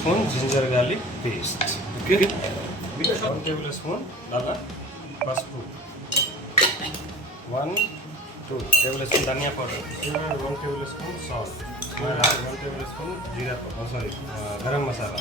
Spoon ginger garlic paste. Okay, 1 tablespoon దాకా పసుపు, 1-2 tablespoon dhaniya powder, 1 tablespoon salt, 1 tablespoon jeera garam masala.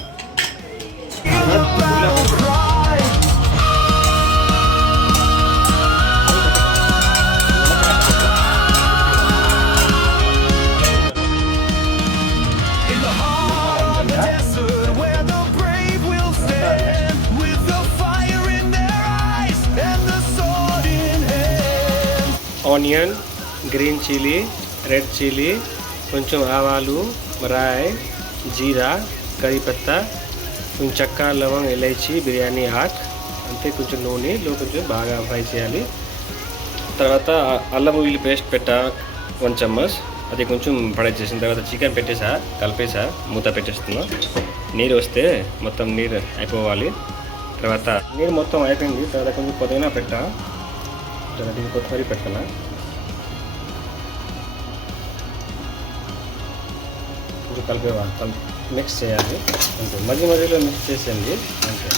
Onion, green chilli, red chilli, కొంచెం ఆవాలు, రాయ్, జీరా, కరిపత్తా, కొంచెం చెక్క, లవంగ, ఇలైచి, బిర్యానీ ఆక్, అంతే. కొంచెం నూనెలో కొంచెం బాగా ఫ్రై చేయాలి. తర్వాత అల్లం వెల్లుల్లి పేస్ట్ పెట్టా 1 చమ్మచ్, అది కొంచెం పడేసేసిన తర్వాత చికెన్ పెట్టేసా, కలిపేసా, మూత పెట్టేస్తున్నా. నీరు వస్తే మొత్తం నీరు అయిపోవాలి. తర్వాత నీరు మొత్తం అయిపోయింది. తర్వాత కొంచెం పుదీనా పెట్టా, తర్వాత కొత్తిమీర పెట్టాలా. కొంచెం కలిపేవాళ్ళు మిక్స్ చేయాలి. అంతే, మధ్యలో మిక్స్ చేసేయండి. అంతే.